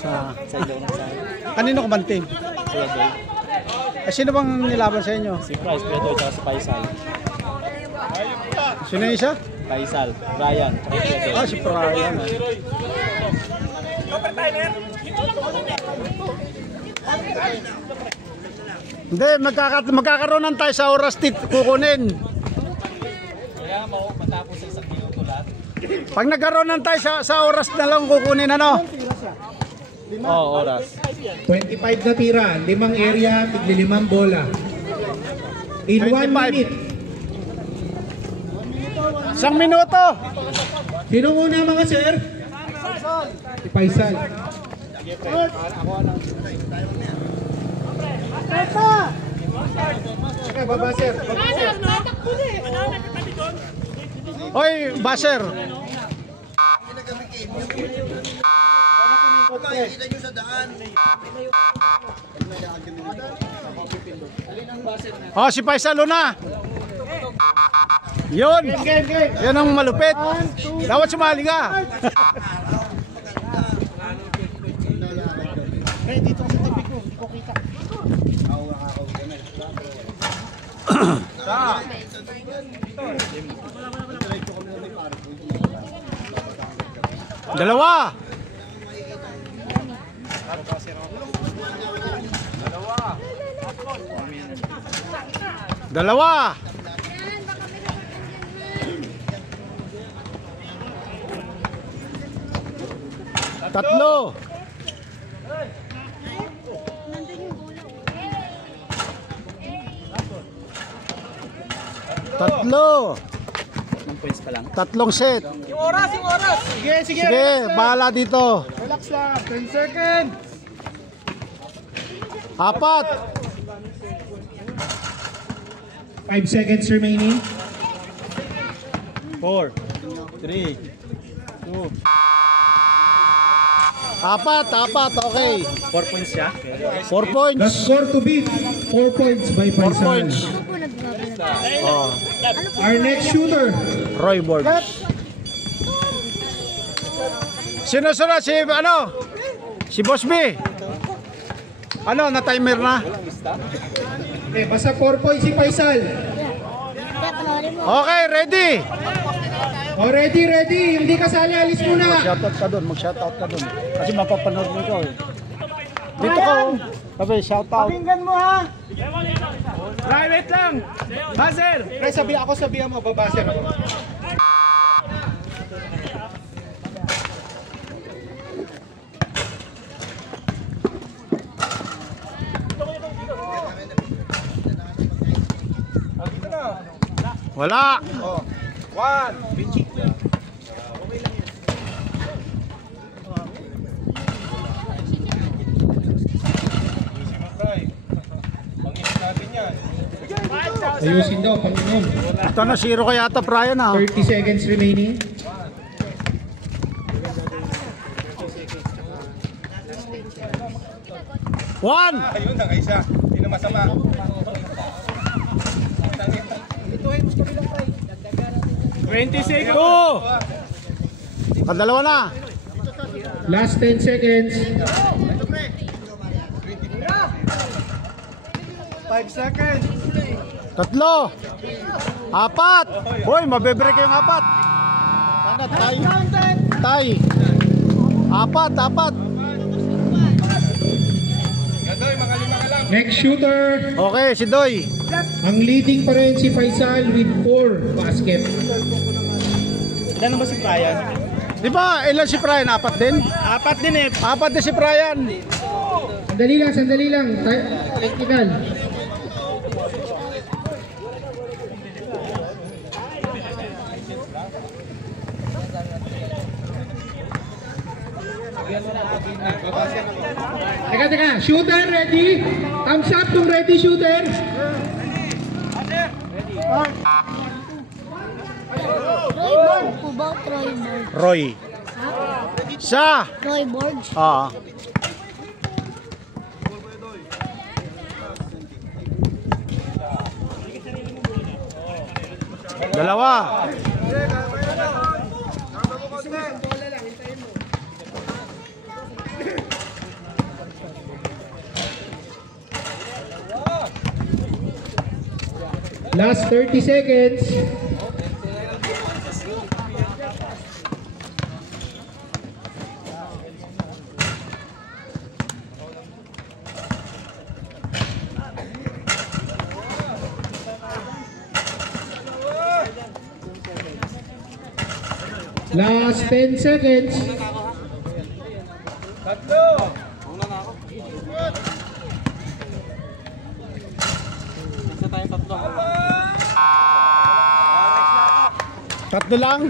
Sa ilong sa kanino kumanting? Predoy. Sino bang nilaban sa inyo? Si Price, Predoy, tsaka si Faisal. Sino yung isa? Faisal, Brian, tsaka Predoy. Ah, si Brian. Hindi, magkakaroon tayo sa oras kukunin. Kaya matapos sa isang minuto lahat. Pag nagkaroon tayo sa oras na lang kukunin, ano? Oo, oras. 25 na tira, 5 area, 5 bola. In 1 minute. 1 minuto. Sino muna mga sir? Si Faisal. Sige, baba sir. Hoy, Baser. Kita nyo sa daan. Oh, si Faisal na. Yun. Yan ang malupit. Dapat sumali ka. Dito sa tabi ko, hindi ko kita. Dalawa. Dalawa. Tatlo. Tatlo. Points pa lang. Tatlong set. Yung oras, yung oras. Sige, Sige, bahala dito. relax lang. 10 seconds. 4. 5 seconds remaining. 4, 3, 2. 4, okay. 4 points siya. 4 points. The score to beat, 4 points by 4 Faisal. points. Oh, Our next shooter, Roy Borges. Sino sunod? Si Boss B. Na timer na? basta 4 points si Faisal. Okay, ready. Oh, ready. Hindi kasali, alis muna. Shoutout ka doon, mag-shoutout ka doon. Kasi mapapanood mo ikaw eh. Dito ka oh. Sabi, shoutout. Pakinggan mo ha. Private lang. Baser. Pre, sabihan mo, babaser ako. Wala. 1. Ayusin daw, Panginoon. Ito na, 0 kaya ata, Brian ha. 30 seconds remaining. One. Ayun na, isa. Hindi na masama. 20 seconds. 2. Dalawa na. Last 10 seconds. 5 seconds. 3. 4. Hoy, mabebreak yung 4. Tay. 4. Next shooter. Okay, si Doy. Ang leading pa rin si Faisal with 4 basket. Ilan ba si Brian? Di ba, ilan si Brian? 4 din? 4 din eh. 4 din si Brian. Sandali lang. Technical. Teka. Shooter ready? Thumbs up kung ready shooter. Roy. Sa. Roy Borges. Dalawa. Last 30 seconds. Last 10 seconds. Tatlo lang.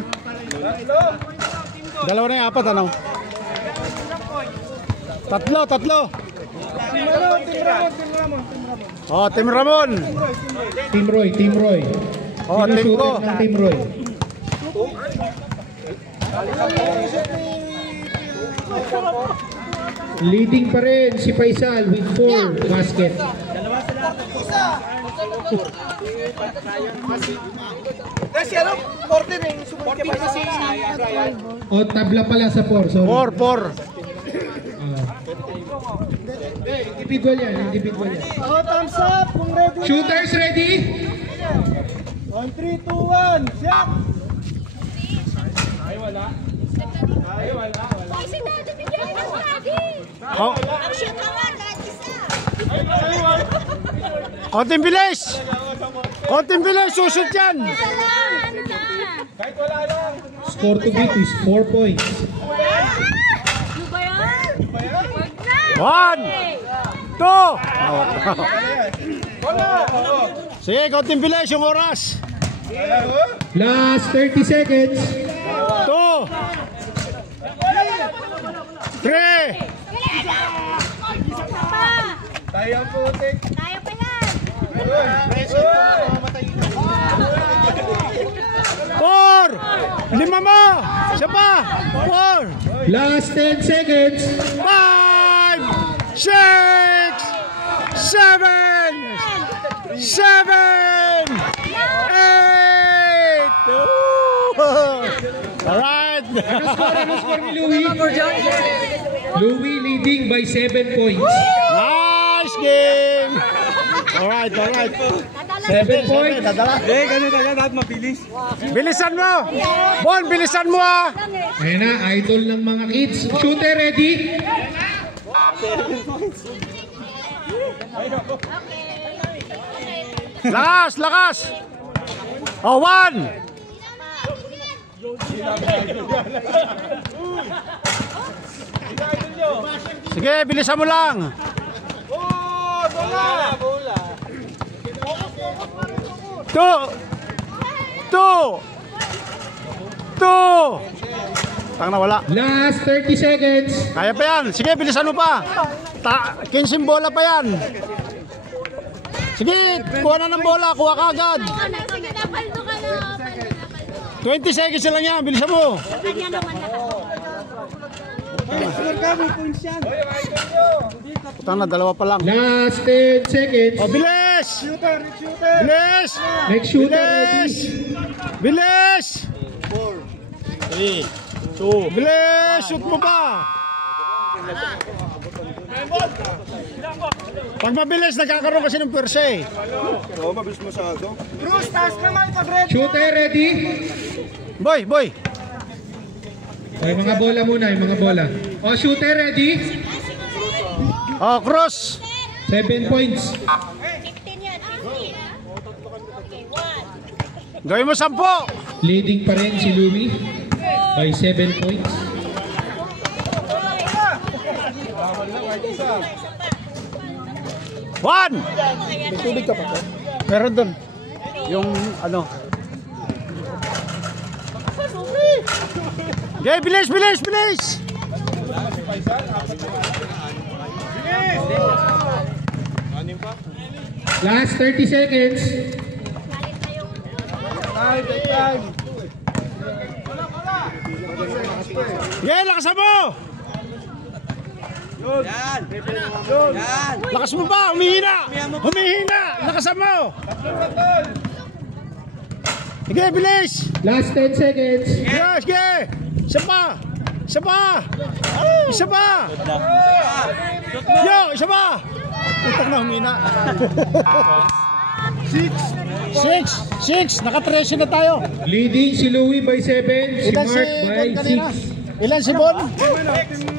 Dalawa na yung apat, ano? Tatlo. Oh, Team Ramon. Team Roy. Oh, Sino team shooter ko. ng Team Roy? Leading pa rin si Faisal with 4 basket. Kasi ano, 14 eh. Sumunod ka pa kasi. O, tabla pala sa 4. Sorry. 4. Individual yan. Oh, thumbs up kung ready. Shooters ready? 1, 3, 2, 1. Shot! Kasi dati bigyan mo ng lagi. Oh, Ang shoot naman, kahit isa. konting bilis. Susut yan. Ano na? Score to beat is 4 points. Ano ba yan? Wag na. 1, 2. Sige, konting bilis yung oras. Last 30 seconds. 2, 3, Isa pa. Tayo pa yan. 4. Lima mo. Siya pa. 4. Last 10 seconds. 5, 6, 7, 8. Alright. Ano score ni Louie? Louie leading by 7 points. Nice game. Alright. 7 points. Bilisan mo. Bon, bilisan mo ah. Ayan na, idol ng mga kids. Shooter ready? Lakas. Oh, 1. Sige, bilisan mo lang. Two. Tang na wala. Last 30 seconds. Kaya pa yan. Sige, bilisan mo pa. 15 bola pa yan. Sige, kuha na ng bola. Kuha ka agad. Sige na, paldo ka na. 20 seconds na lang yan. Bilisan mo. Kanya naman Putang na, dalawa pa lang. Last 10 seconds. Oh, bilis! Bilis! Next shooter ready? Bilis! 3, 2. Bilis! Shoot mo pa! Pag mabilis, nagkakaroon kasi ng pwersa eh. Bruce, taas naman pag ready. Shooter ready? Boy! Ay, mga bola muna, yung mga bola. O, shooter ready? Oh, cross! 7 points. 15 yan, 15. Okay, 1. Gawin mo 10! Leading pa rin si Louie by 7 points. One! May tubig ka pa to? Meron dun. Yung ano. Okay, bilis! Last 30 seconds. Okay, lakasan mo! Lakas mo pa! Humihina! Lakasan mo! Sige, bilis! Last 10 seconds. Sige! Isa pa! Yo! Isa pa! Utang na humina. Six. Naka-13 na tayo. Leading si Louie by 7, si Ilan si Mark Bon by kanina? 6. Ilan si Bon?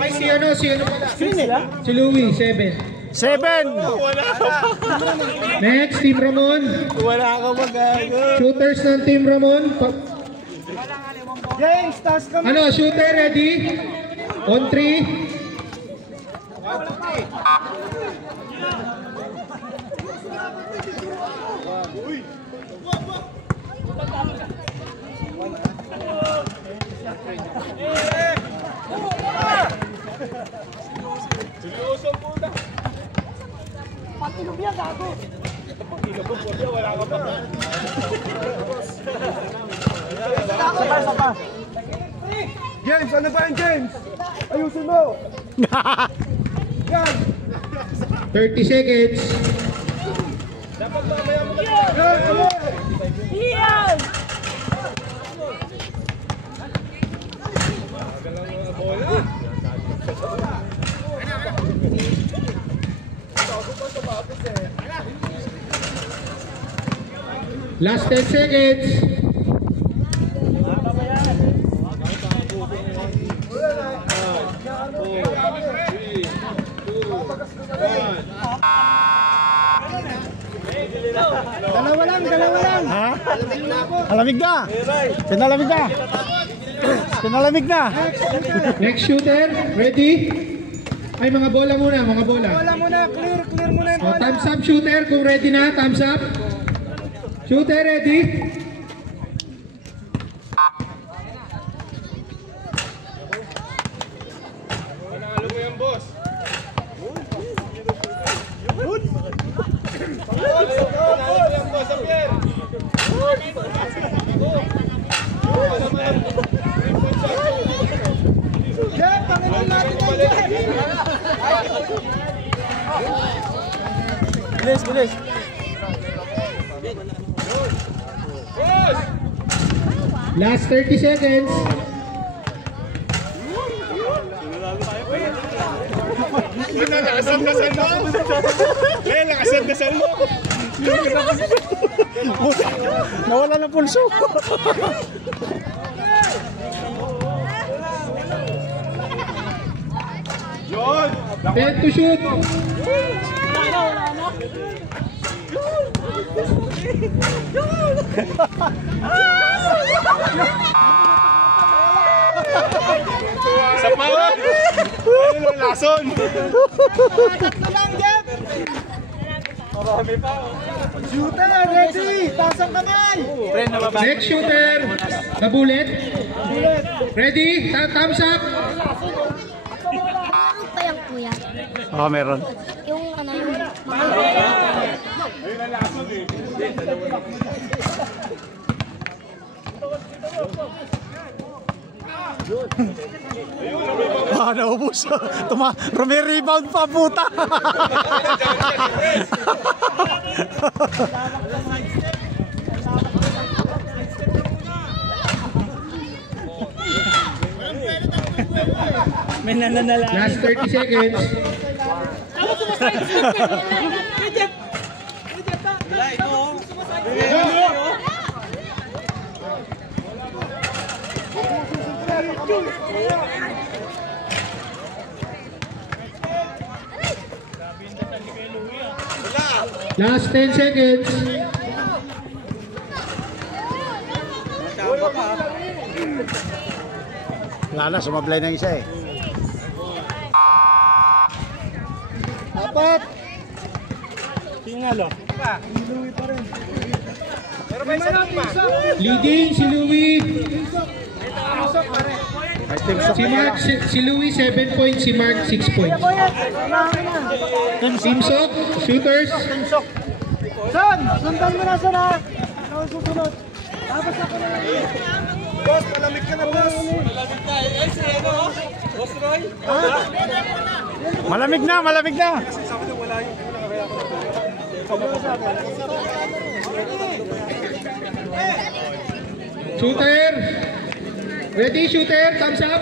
Ay, si ano pala? Nila? Si Louie, 7. 7. Next, Team Ramon. Wala ka magago. Shooters ng Team Ramon. James, taas kami. Ano, shooter ready? On 3. James, ano ba yan, James? Ayusin mo. Yan. 30 seconds. Yan, ano? Iyan! Last 10 seconds. Dalawa lang. Ha? Malamig na. Pinalamig na. Next shooter, ready? Ay, mga bola muna, mga bola. Wala muna, clear muna yung bola. Thumbs up shooter, kung ready na, thumbs up. Shooter, ready? Jeff, panginoon natin yan, Jeff. Bilis. Last 30 seconds. Nawala na pulso. Ten to shoot. Sa pawag! Ayun ang lason! Tatlo lang, Jeff. Marami pa. Shooter, ready. Taas ang kamay. Next shooter, the bullet. Ready? Thumbs up. Ano pa yung kuya? Meron. Yung ano yung mga... Ayun ang lason eh. Naubos. Rumi-rebound pa, puta. May nananala. Last 30 seconds. Last 10 seconds. Wala na, sumablay ng isa eh. Apat. Tingalo. Pero may isa pa. Leading si Louie. Si Mark, si Louie 7 points, si Mark 6 points. Team Sok, shooters. Son, sundan mo na, son, ha? Ano ang susunod? Tapos ako na lang. Boss, malamig ka na, boss. Malamig tayo. Ay, si ano? Boss Roy? Malamig na. Shooter. Ready, shooter. Thumbs up.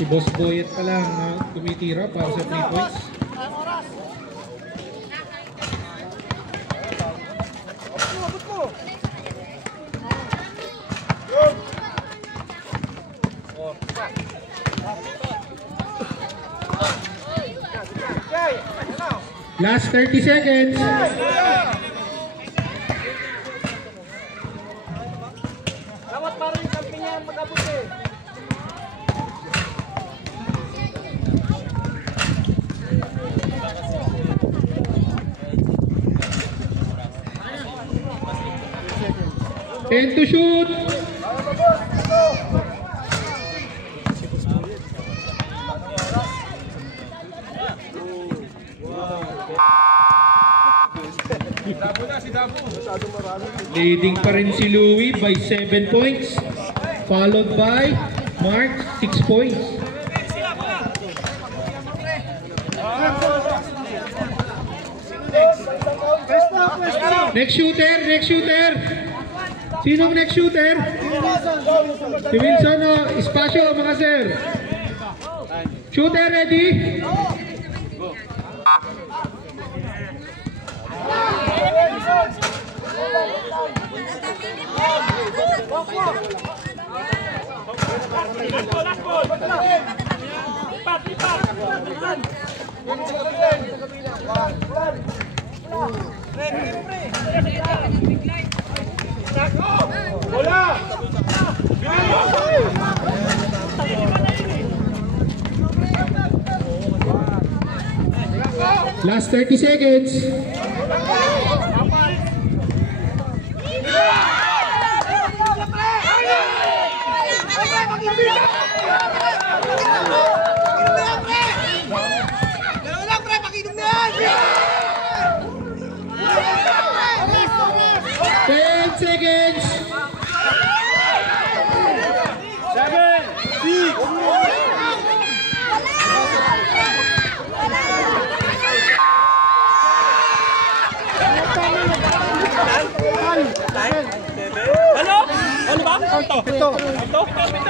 Si Boss Boyet pala ang tumitira para sa 3 points. Last 30 seconds. Dapat para yung kampi niya mag-abot eh. Ten to shoot. Leading pa rin si Louie by 7 points. Followed by Mark, 6 points. Next shooter, next shooter. Sinong next shooter? Si Wilson, oh. Espasyo, mga sir. Shooter ready? Last 30 seconds.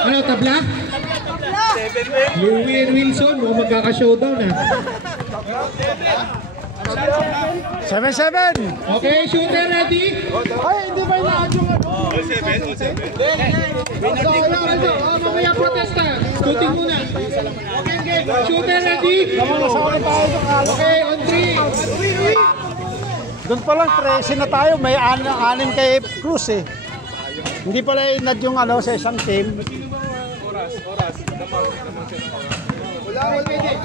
Ano, tabla? Louie and Wilson, mukhang magkaka-showdown ha. 7-7. Okay, shooter ready? Ay, hindi ba inaad yung ano? Mamaya protesta. Shooting muna. Shooter ready? Okay, on 3. Doon pa lang 13 na tayo, may 6 kay Cruz eh. Hindi pala inad yung ano sa isang team. Wala, pwede.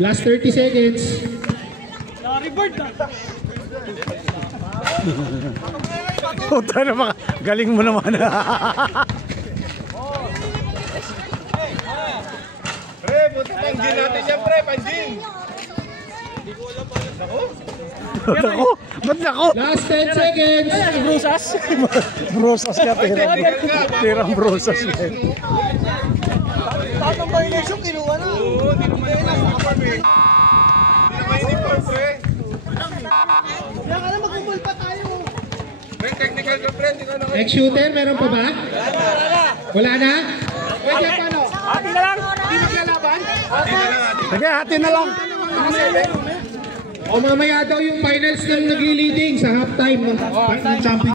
Last 30 seconds. Puta naman, galing mo naman. Pre, buti panjin natin yan, pre, panjin. Ako? Ba't ako? Last 10 seconds. Brusas? Brusas ka, tirang brusas ka. Tatang violation, kinuha na. Oo, hindi mo nakapag eh. Hindi naman uniform, pre. Kaya ka na mag-umul pa tayo. May technical ka, pre. Next shooter, meron pa ba? Wala na? Pwede pa, no? Hati na lang. Hindi naglalaban? Hati na lang. Sige, hati na lang. O mamaya daw yung finals ng nagli-leading sa halftime ng champion.